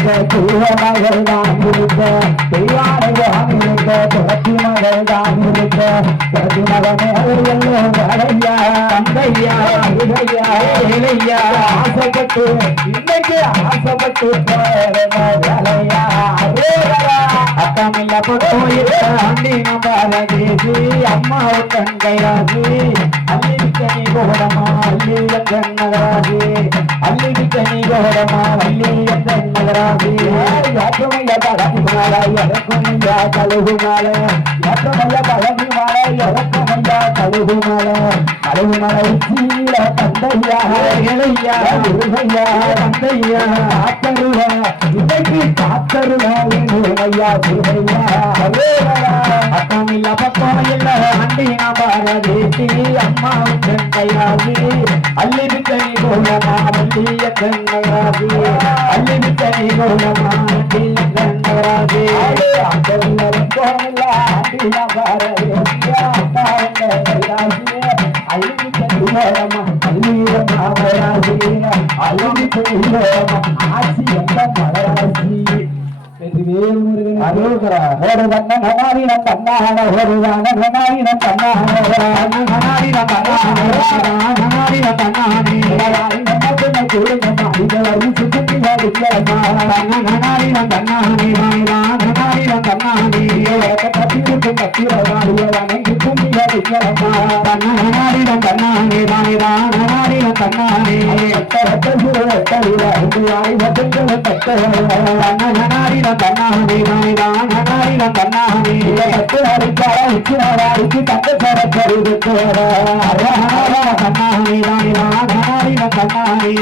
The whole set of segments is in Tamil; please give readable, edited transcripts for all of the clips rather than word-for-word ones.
மகள் தான் இருக்க தெய்வானையாம் இருக்க துளசி மகள் தான் இருக்க துளசி மகனே எல்லாம் வளையா தந்தையா இளையா இளையா ஆசைப்பட்டு இன்னைக்கு ஆசைப்பட்டு வளையா அத்தமில்ல கோயில் ஆண்டி நம்பால தேசி அம்மா கண் கைராசி அல்லிக்கனி கோடமா அல்லிய கண்ணகராசி அல்லிக்கனி கோடமா அல்லிய கண்ணகராசி ஏற்றமைய பழகு மாலை இறக்குமையா கழுகு மாலை ஏற்றமைய பழகு மாலை இறக்குமையா கழுகு மாலை கழுகு மலை சீல தந்தையா இளையா இருகையா தந்தையா காத்தருவா இன்னைக்கு காத்தருவா ஐயா திருவையா அத்தமில்ல பக்கம் இல்ல அண்டினா பாரதேசி அம்மா கைராசி அல்லிக்கனி கோலமா அல்லிய கண்ணகராசி அல்லிக்கனி கோலமா அல்லிய கண்ணகராசி அண்டினா பாரதேசி அம்மா கைராசி அல்லிக்கனி கோலமா அல்லிய கண்ணகராசி அல்லிக்கனி கோலமா ஆசி எந்த மகராசி ஒரு வண்ண நனாரின தன்னான ஒரு வண்ண நனாரின தன்னான நனாரின நனாரின தன்னானே நமக்கு குடும்பமா இதவரை சுத்தி வடிக்கலமா நனாரின தன்னானே நனாரின தன்னானே கத்திருக்கு கத்திரவாடிய வணங்கி கும்மி வடிக்கலமா நனாரின தன்னானே நனாரின தன்னானே நனாரின தன்னானே நனாரின தன்னானே பத்து அடிக்கார உச்சினாராய்க்கு தந்த சரக்கருது தன்னானே நனாரின தன்னானே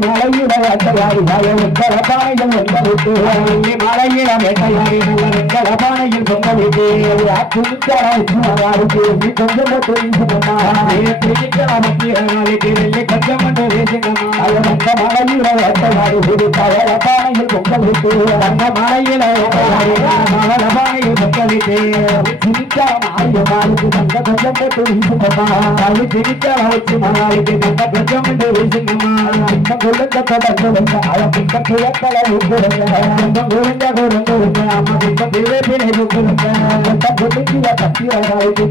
மலையில வேட்டையாடி வெங்கலபானையில் வெங்கலிட்டு மலையில வேட்டையாடி வெங்கலபானையில் வெங்கலிட்டு துணிக்கார உச்சினாராய்க்கு நீ கொஞ்சம் தெரிஞ்சுக்கமா கொஞ்சம் பேசுங்கம்மா அந்த மலையில வேட்டையாடி வெங்கலபானையில் வெங்கலிட்டு அந்த மலையில மலபானையில் வெங்கலிட்டு சிரிக்கார மாறிய மாறிக்கு தந்த கொஞ்சம் தெரிஞ்சுக்கமா அது சிரிக்கார வச்சு மாறிக்கு தந்த கொஞ்சம் பேசுங்கம்மா கொழுந்த தொடர்ந்து அவன் குளத்தலை கொடுங்க கொடுங்க அம்மா பிள்ளை கொடுங்க கொடுக்கிற கத்தியாய்க்கு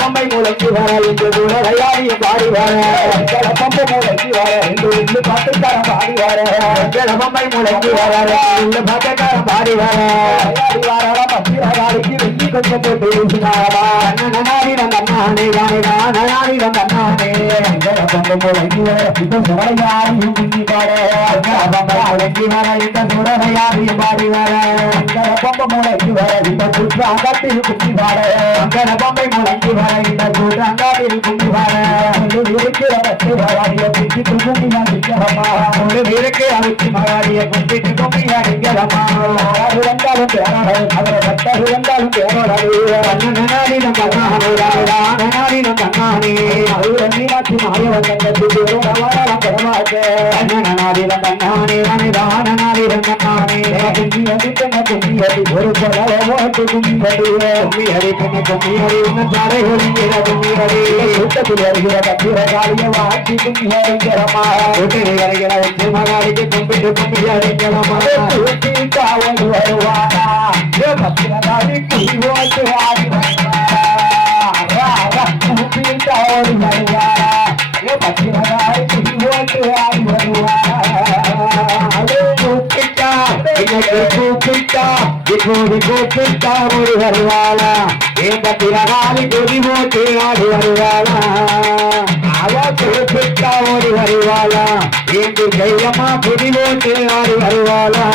பொம்மை முளைக்கு வர என்று விளையாடிய பாடி வர பம்பு முளைக்கு வர என்று பாட்டுக்காரன் பாடி வர பொம்மை முளைக்கு வர இந்த பாட்டுக்காரன் பாடி வர பத்திரகாலிக்கு வெள்ளி கொஞ்சம் போட்டு நனாரி நன்னானே நனாரி நன்னானே பொம்பு முளைக்கு வர இந்த சுரையாடியும் பின்னி பாட முளைக்கு வர இந்த சுரையாடியும் பாடி வர பொம்பு பம்பு முளைக்கு வர இந்த குற்றாங்கத்தில் கும்பி வாட மங்கள பம்பை முளைக்கு வர இந்த குற்றாங்கத்தில் கும்பி வாட இருக்கிற வச்சு வாடிய பிடித்து கும்பி அடிக்கிறமா இருக்கு அவிச்சு மகாடிய கும்பிட்டு கும்பி அடிக்கிறமா இருந்தாலும் பேரோட அவரை பட்ட இருந்தாலும் பேரோட அண்ணனாடினம் அண்ணாடினம் அண்ணானே அவரு மீனாட்சி மாயவந்தங்கத்து பேரோட வாழலாம் பெறமாட்டே அண்ணனாடினம் அண்ணானே அண்ணாடினம் அண்ணானே கும்பி அடிப்பெண்ண கும்பி அடி ஒரு பல ஓட்டு கும்பி அடி கும்பி அடிப்பெண்ண கும்பி அடி இன்னும் தடை ஒழுங்கிற கும்பி அடி கூட்டத்தில் வருகிற கத்திர காலிய வாட்டி கும்பி அடிக்கிறமா கூட்டத்தில் வருகிற வச்சு மகாடிக்கு கும்பிட்டு கும்பி அடிக்கிறமா காவல் வருவாரா பத்திரகாளி குடி ஓட்டு ஆடி காவல் வருவாரா பத்திரகாளி குடி ஓட்டு ஆடி கூப்பிட்டா கூப்பிட்டா இப்போது கூப்பிட்டா ஒரு வருவாளா என் பத்திரகாளி குடி ஓட்டு ஆடி வருவாளா அவ கூப்பிட்டா ஓடி வருவாளா என்று தைரியமா குடி ஓட்டு ஆடி வருவாளா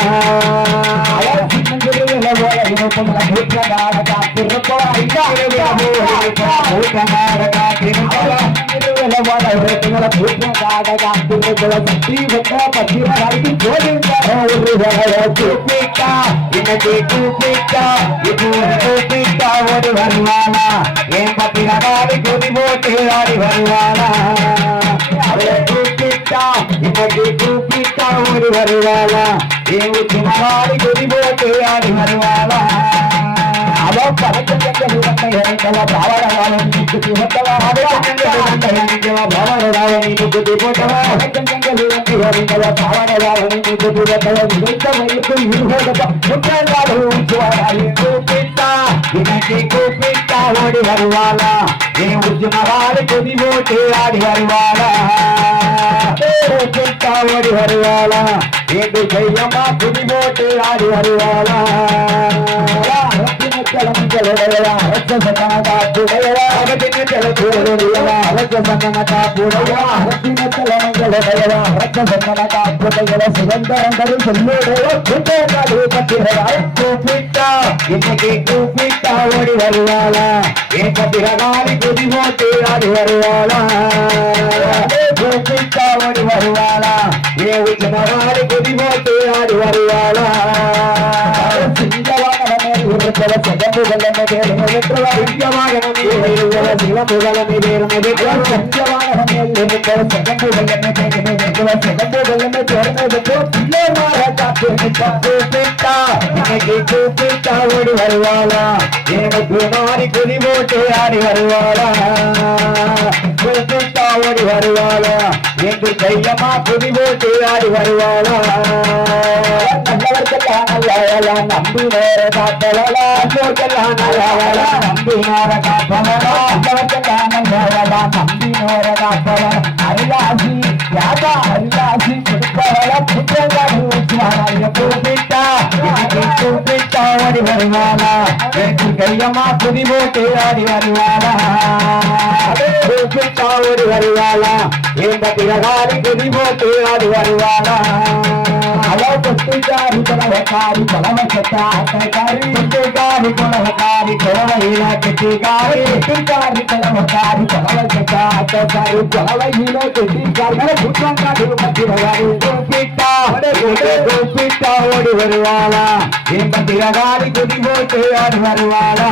ஓடி வருவானா என் பத்திரகாளி குடி ஓட்டு ஆடி வருவானா இன்னைக்கு கூப்பிட்டா ஓடி வருவாளா என் மகாடி குடி போட்டு ஆடி வருவாளா அவ பறக்க பாவரவாளன் கூப்பிட்டா ஓடி வருவாளா என் உச்சி மகாடி குடி போட்டு ஆடி வருவாளா கூப்பிட்டா ஓடி வருவாளா என்று தைரியமா குடி போட்டு ஆடி வருவாளா அரச சங்கமதா புடையவா அரசின தலைவா அரச சங்கமதா புடையவா அரசின தலைவா அரச சங்கமதா புடையவ சுதந்திரங்கள் சொல்லுடைய குற்றவாளி பத்திரவாய் கூப்பிட்டா இன்னைக்கு கூப்பிட்டா ஓடி வருவாளா என் பத்திரவாளி குடி போட்டு ஆடி வருவாளா கூப்பிட்டா ஓடி வருவாளா என் வீட்டு மகாடி குடி போட்டு ஆடி வருவாளா ஓடி வருவாளா எனக்கு மாறி குதி போட்டு ஆடி வருவாளா ஓடி வருவாளா என்று தைரியமா குதி போட்டு ஆடி வருவாளா நம்பி நேர காப்பலா நம்பி நேர காப்பலா நம்பி நேர காப்பலா அரியாசி யாதா அரியாசி கொடுப்பவள புத்தகம் கூப்பிட்டா கூப்பிட்டா ஓடி வருவாளா என்று கையம்மா புதி போட்டு ஆடி வருவாளா கூப்பிட்டா ஓடி வருவாளா இந்த பிறகாரி புதி போட்டு ஆடி வருவாளா பொத்துக்காரி கொலவக்காரி கொலவக்காரி பொத்துக்காரி கொலவக்காரி கொலவையில கெட்டிக்காரி பொத்துக்காரி கொலவக்காரி கொலவக்காரி கொலவையில கெட்டிக்காரி குற்றங்காரி பத்திரகாரி கூப்பிட்டா கூப்பிட்டா ஓடி வருவாளா என் பத்திரகாரி குதி போட்டு ஆடி வருவாளா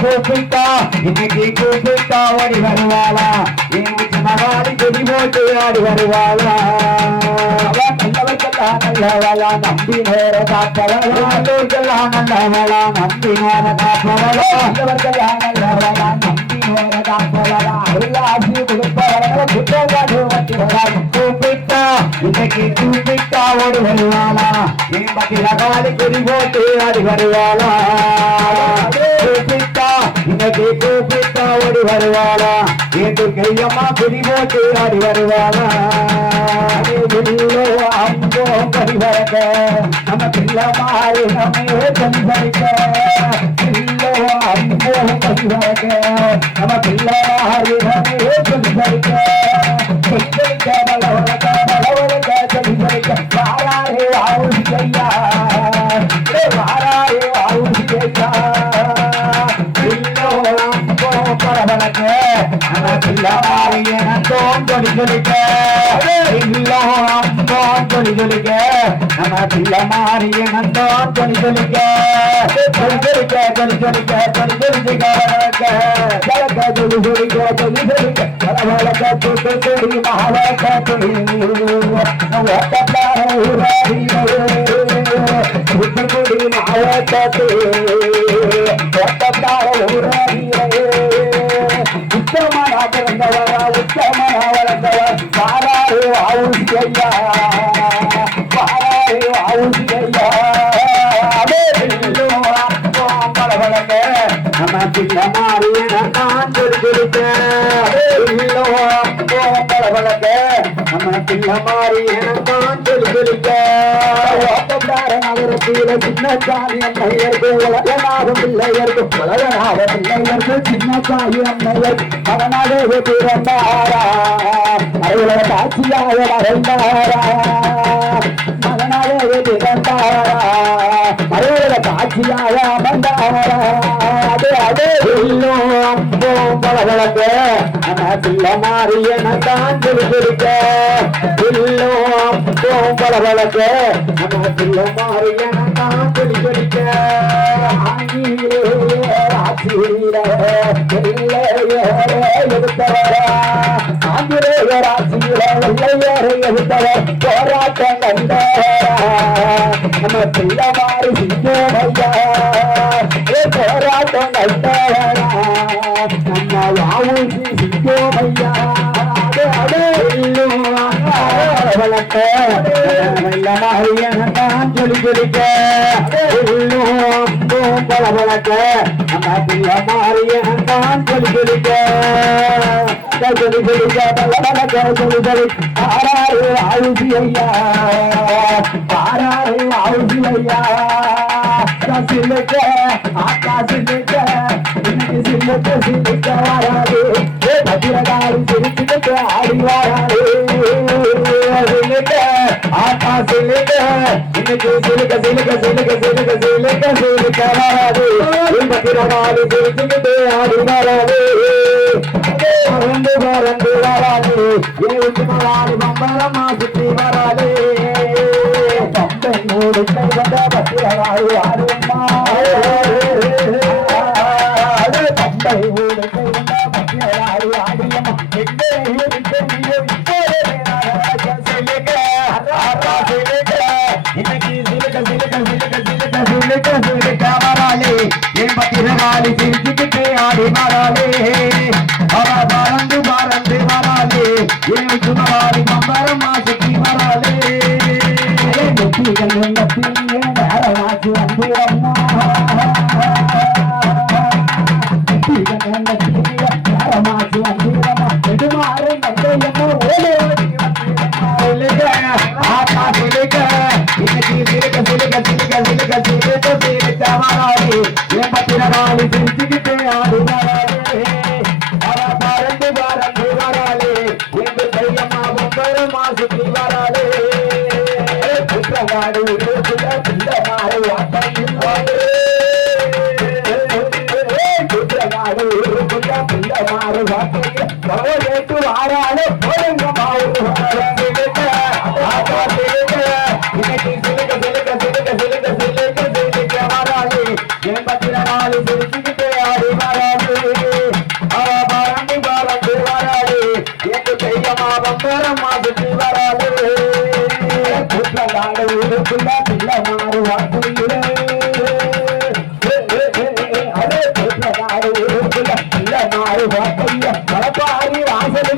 கூப்பிட்டா இன்னைக்கு கூப்பிட்டா ஓடி வருவாளா என் மகாடி குதி போட்டு ஆடி வருவாளா நல்லவளா நம்பி நேர காப்பவளா நல்லவளா நம்பி நேர காப்பவளா நல்லவளா நம்பி நேர காப்பவளா அருளாசி கொடுப்பவளா குற்றவாளி வட்டிவளா கூப்பிட்டா இன்னைக்கு கூப்பிட்டா ஓடி வருவாளா என் பத்திரகாளி குதி போட்டு ஆடி வருவாளா கூப்பிட்டா இன்னைக்கு கூப்பிட்டா ஓடி வருவாளா என்று கையம்மா குதி போட்டு ஆடி வருவாளா அம்போ பரிவரக நம்ம பிள்ளமாறு நம்மையே கண்பறிக்க பிள்ளோ அம்போ பரிவரக நம்ம பிள்ளமாறு நம்மையே கண்பறிக்க கண்பறிக்க பலவரக பலவரக கண்பறிக்க வாழாரே வாழ பலக்க நம்ம பிள்ளை மாறிய நந்தோம் சொல்லி சொல்லிக்க இல்லோ அந்தோம் சொல்லி சொல்லிக்க நம்ம பிள்ளை மாறிய நந்தோம் சொல்லி சொல்லிக்க சொல்லி சொல்லிக்க சொல்லி சொல்லிக்க சொல்லி சொல்லிக்க பலக்க சொல்லி சொல்லிக்க சொல்லி சொல்லிக்க பலக்க சொல்லி சொல்லி மகாலக்க சொல்லி புத்தகுடி மாவட்டத்தே உத்தமனா பிறந்தவரா உத்தமனா வளர்ந்தவர் பாராறு ஆவுசியா பாராறு ஆவுசியா பலபலக்க நம்ம பிள்ளை மாறிய நான் சொல்லிக்க பலபலக்க நம்ம பிள்ளை மாறிய நான் சொல்லிக்க நகரத்தில சின்ன சாமி அம்மையருக்கு உலகநாதம் பிள்ளையருக்கு உலகநாத பிள்ளையருக்கு சின்ன சாமி அம்மையர் மகனாக பிறந்தாரா அருள காட்சியாக மறைந்தாரா மகனாக பிறந்தாரா அருள காட்சியாக அமர்ந்தாரா அதே பலபலக்க நம்ம பிள்ளை மாறிய நான் சொல்லிக்க பலபலக்க நம்ம பிள்ளை மாறிய நான் சொல்லிக்க எடுத்தவரா ஆங்கிலேய ராசியில வெள்ளையரை எடுத்தவர் போராட்டம் கண்டவரா நம்ம பிள்ளை மாறி சிங்கமையா போராட்டம் கண்டவரா நம்ம யாவும் சிங்கமையா வளர்க்க நான் சொல்லி சொல்லிக்க பலபலக்க நம்ம பிள்ளை மாறிய நான் சொல்லி சொல்லிக்க சொல்லி சொல்லிக்க பலபலக்க சொல்லி சொல்லி பாராறு ஆவுசி ஐயா பாராறு ஆவுசி ஐயா சில்லுக்க ஆக்கா சில்லுக்க இன்னைக்கு சில்லுக்க சில்லுக்க வராது பத்திரகாரி சிரிச்சுக்கிட்டு ஆடி வராது ஆக்கா சில்லுக்க இன்னைக்கு சிலுக்க சிலுக்க சிலுக்க சிலுக்க சிலுக்க சிலுக்க வராது பத்திரகாரி சிரிச்சுக்கிட்டு ஆடி வராது பறந்து பறந்து வராது ஏழு பம்பரமா சுற்றி வராது பம்பை மூடு கைவந்த பத்திரகாரி ஆடுமா பம்பை மூடு கைவந்த பத்திரகாரி ஆடியம்மா எங்கே இன்னைக்கு சிலுக்க சிலுக்க சிலுக்க சிலுக்க சிலுக்க சிலுக்க வராலே என் பத்திரகாரி சிரிச்சுக்கிட்டு ஆடி வராலே அவ பறந்து பறந்து வராலே என் சுமராளி பம்பரமா சுற்றி வராலே நேரமாச்சு வந்து அம்மா நேரமாச்சு வந்து அம்மா எதுமாறு நந்தையம்மா ஓடி ஆத்தா சிலுக்க இன்னைக்கு சிலுக்க சிலுக்க சிலுக்க சிலுக்க சிலுக்க சிலுக்க வராது என் பத்திரகாளி சிரிச்சுக்கிட்டு ஆடி வராது அவ பறந்து பறந்து வராது எங்கள் கையம்மா பொம்பரமா சுற்றி வராது குற்றவாடு பிள்ளை மாறு குற்றவாடு பிள்ளை மாறு வார்த்தைக்கு வாராலே போடுங்க மாறு இன்னைக்கு சிலுக்க சிலுக்க சிலுக்க சிலுக்க சிலுக்க சிலுக்க வராது என் பத்திரகாளி சிரிச்சுக்கிட்டு ஆடி வராது அவ பறந்து பறந்து வராது எங்க கையம்மா பம்பரமா சுற்றி வராது குற்றவாடு பிள்ளை மாறு வார்த்தையிலே அதே குற்றவாடு பிள்ளை மாறு வார்த்தைய பலப்பாரி வாசல்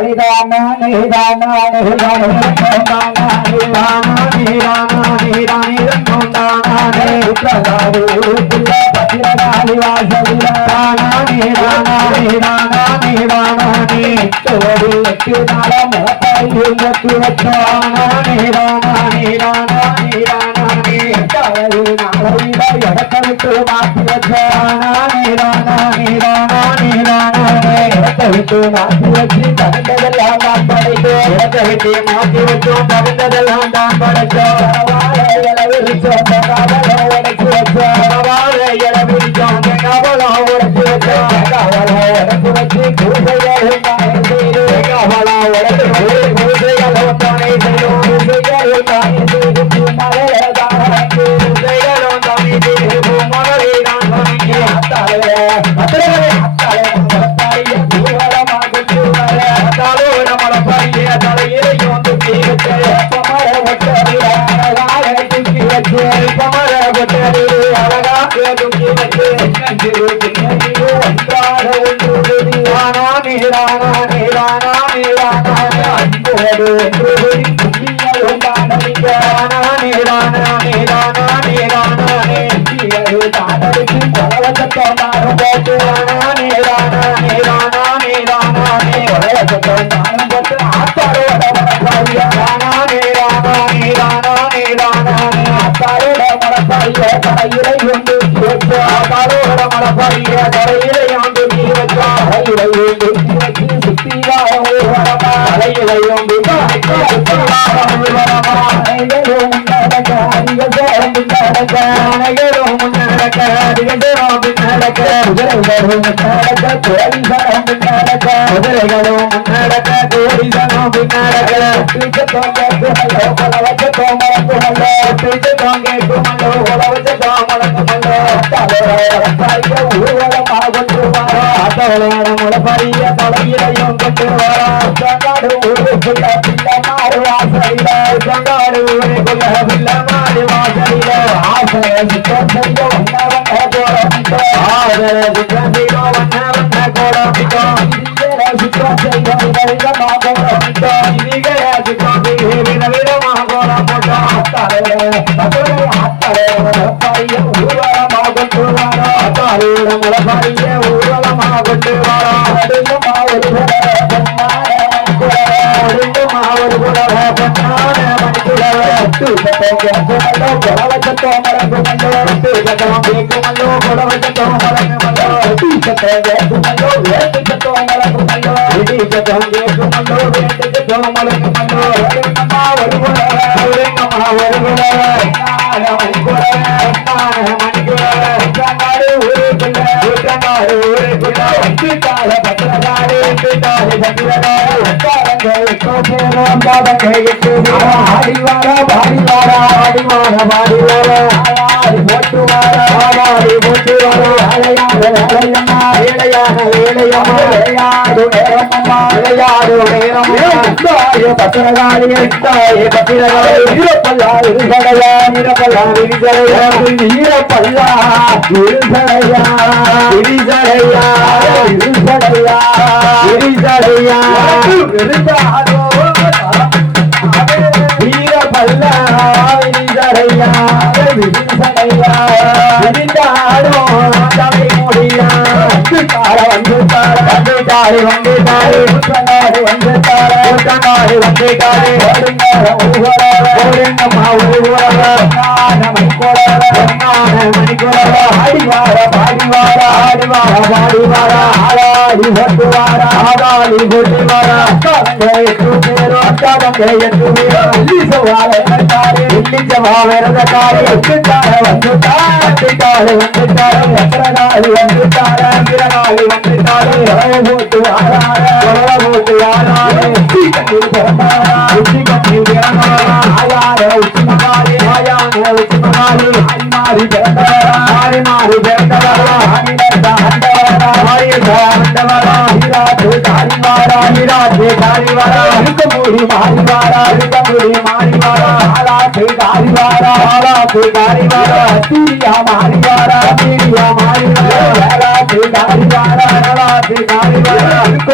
அழிதானா நீதானா பத்திரகாளி வாசலில் முகத்தை வச்சானா இடத்தை விட்டு மாற்றி வச்சானா இடத்தை விட்டு மாற்றி வச்சு தகுந்ததெல்லாம் தான் படைத்தோம் இடத்தை விட்டு மாற்றி வச்சோம் தகுந்ததெல்லாம் தான் படைத்தோம் விரிச்சோம் உடைச்சு வச்சோம் விரிச்சோம் உடைச்சு வச்சோம் உடைச்சு வச்சு பூசைகள்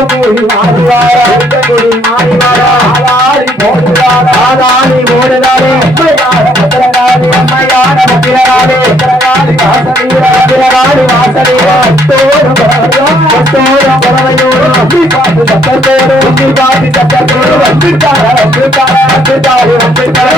கூடி மாறிவாரா கூடி மாறிவாரா ஆதாரி போடுவாரா ஆதாரி போடுதாரே அம்மையான பத்திரகாளி அம்மையான பத்திரகாளி பத்திரகாளி வாசலீரா வாசலீரா தோறும் பறவையோடு அம்பி பாட்டு சத்தத்தோடு அம்பி பாட்டு சத்தத்தோடு வந்துட்டாரா வந்துட்டாரா வந்துட்டாரு வந்துட்டாரு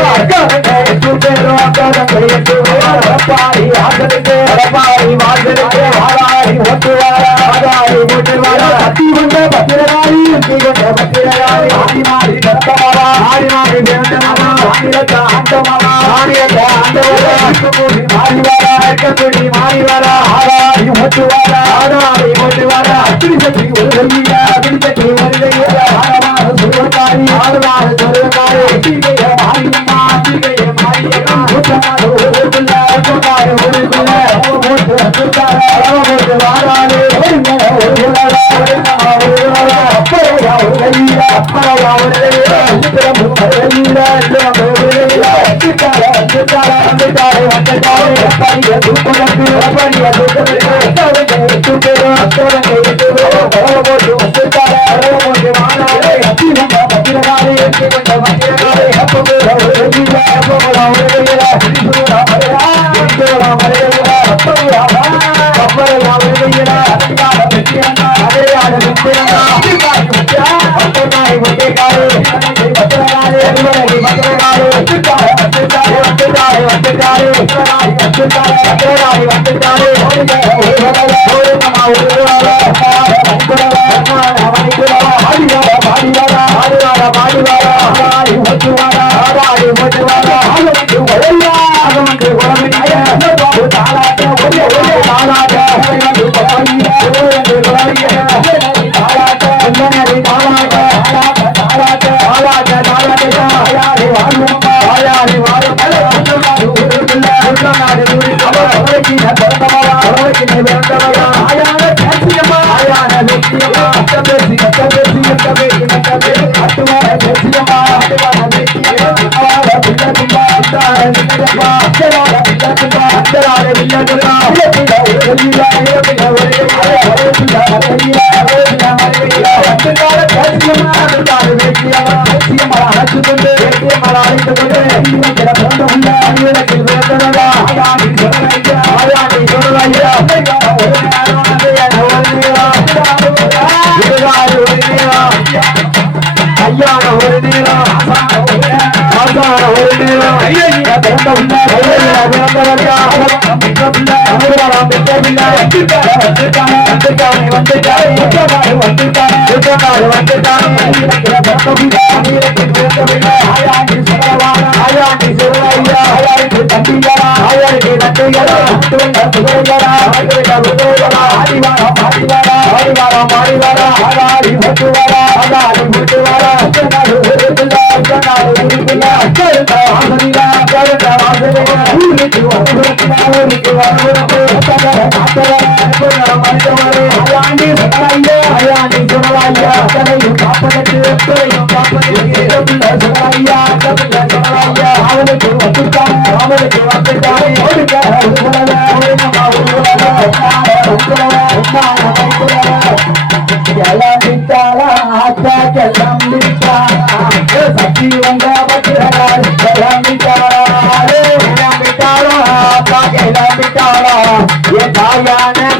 அக்காரப்பாரி ஆசலுக்கு அடப்பாரி வாசலுக்கு ஆதாரி ஓட்டுவாரா ஆதாரி ஓட்டுவாரா அத்தி கொண்ட பத்திரகாளி அத்தி கொண்ட பத்திரகாளி ஆடி மாறி கரப்பமாவா ஆடி மாறி வேண்டமாவா ஆடிரத்த ஆண்டமாவா ஆடிரத்த ஆண்டவரா கூடி மாறிவாரா கூடி மாறிவாரா ஆதாரி ஓட்டுவாரா ஆதாரி ஓட்டுவாரா அத்திரி சக்தி ஒரு கையா அத்திரி சக்தி ஒரு கையா ஆடமாக சொல்வக்காரி ஆடமாக சொல்வக்காரி அத்திரிகைய மாறியம்மா அத்திரிகைய மாறியம்மா ஊற்றமாக ஒரு பிள்ளை ஊற்றமாக ஒரு பிள்ளை போட்டு அசுத்தாரா போட்டு வாராளே ஒரு குலரா அப்பையா ஒரு கையா அப்பையா ஒரு கையா சித்திரம் ஒரு கையா சித்திரம் ஒரு கையா வந்துட்டாரா வந்துட்டாரா வந்துட்டாரே வந்துட்டாரே அப்படிய தூக்கலுக்கு அப்படிய தூக்கலுக்கு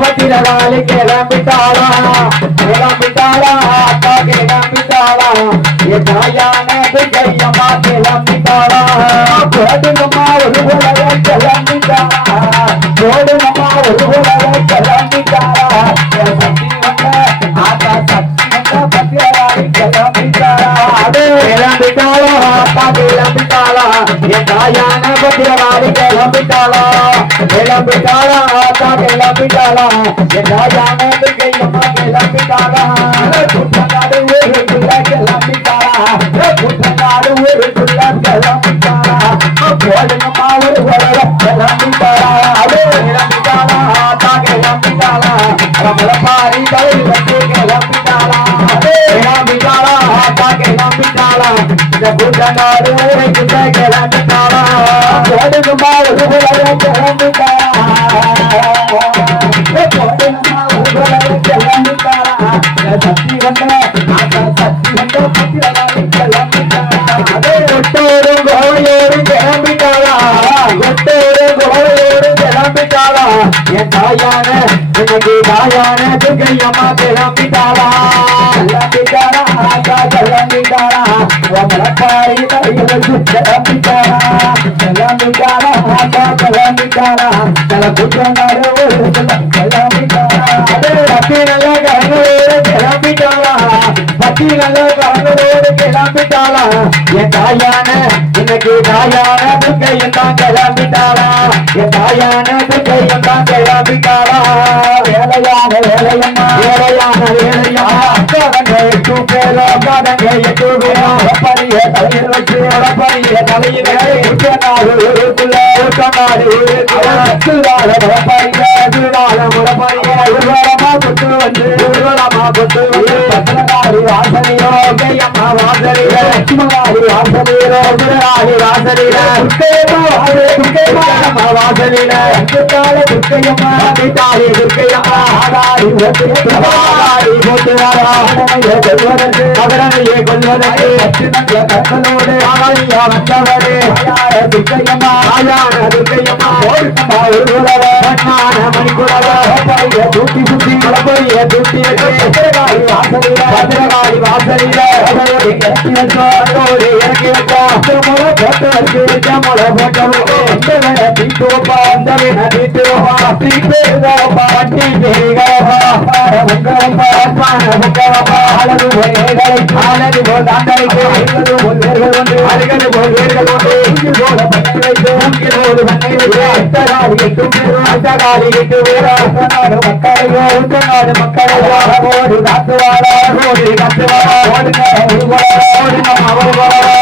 பத்திரகாளி கிளம்பிட்டாளா கிளம்பிட்டாளா அக்கா கிளம்பிட்டாளா என் தாயான கையம்மா கிளம்பிட்டாளா போடுங்கம்மா ஒரு உலக கிளம்பிட்டாளா போடுங்கம்மா ஒரு உலக கிளம்பிட்டாளா என் சக்தி வந்த ஆத்தா சக்தி வந்த பத்திரகாளி கிளம்பிட்டாளா அது கிளம்பிட்டாளா அக்கா கிளம்பிட்டாளா என் தாயான பத்திரகாளி கிளம்பிட்டாளா கிளம்பிட்டாளா ஆத்தா கிளம்பிட்டாளா என் தாயான கையம்மா கிளம்பிட்டாளா குற்றங்காடு ஊருக்குள்ள கிளம்பிட்டாளா குற்றங்காடு ஊருக்குள்ள கிளம்பிட்டாளா போடுங்கம்மா ஒரு உலக கிளம்பிட்டாளா அது கிளம்பிட்டாளா ஆத்தா கிளம்பிட்டாளா ரமலப்பாரி தலை வந்து கிளம்பிட்டாளா அது கிளம்பிட்டாளா ஆத்தா கிளம்பிட்டாளா இந்த குற்றங்காடு ஊருக்குள்ள கிளம்பிட்டாளா போடுங்கம்மா ஒரு உலக கிளம்பிட்டாளா போடுங்கம்மா ஒரு உலக கிளம்பிட்டாளா சக்தி வந்த கொட்டோடும் கோவையோடு கிளம்பிட்டாளா கொட்டோடும் கோவையோடு கிளம்பிட்டாளா என் தாயான எனக்கு தாயான துர்க்கையம்மா கிளம்பிட்டாளா கிளம்பிட்டாளா ஆயா கிளம்பிட்டாளா மலப்பாரி தலையில் கிளம்பிட்டாளா கிளம்பிட்டாளா ஆயா கிளம்பிட்டாளா சில குற்றங்காடு கிளம்பிட்டாளா அதே பத்தி நல்ல கரங்களோடு கிளம்பிட்டாளா பத்தி நல்ல கரங்களோடு கிளம்பிட்டாளா என் தாயான இன்னைக்கு தாயான துர்க்கையும் தான் கிளம்பிட்டாளா என் தாயான துர்க்கையும் தான் கிளம்பிட்டாளா வேலையான வேலையம்மா வேலையான வேலையம்மா அக்காதங்க எட்டு பேரோ அக்காதங்க எட்டு பேரோ பரிய தலையில் வச்சு பரிய தலையில் நாடு ஊருக்குள்ள நாடு முடப்பரிய உருவரமா கொட்டு வந்து உருவரமா கொட்டு வந்து பத்திரகாரி வாசனையோ கையம்மா வாசனையோ லட்சுமகாரி வாசனையோ குதிராரி வாசனையில துர்க்கையம்மா வாசனையில துர்க்கால துர்க்கையம்மா தாரி துர்க்கையம்மா ஆதாரி ஆதாரி போட்டு கொள்வதற்கு மகரனையே கொள்வதற்கு கண்ணனோடு ஆதாரியா வந்தவரே துர்க்கையம்மா ஆயான துர்க்கையம்மா தூக்கி சுத்தி குழப்பைய தூக்கி பத்திரகாரி வாசலில பத்திரகாரி வாசலில இறக்கி வச்சோம் போட்டு வச்சு முளை போட்டவருக்கு அந்த வண்டி ஆனது போல் தாண்டலைக்கு அருகது போல் வேர்கள் ஒன்று போல பண்ணை வைத்து மூக்கிலோடு பண்ணை வைத்து அட்டகாரி எட்டு பேரோ மக்களையோ உத்தநாடு மக்களையோ ஓடு காத்துவாரோ ஓடு காத்துவாரோ ஓடுங்க ஓடுங்க அவர் போலவோ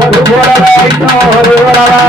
ஒரு போலவோ இன்னொரு போலவோ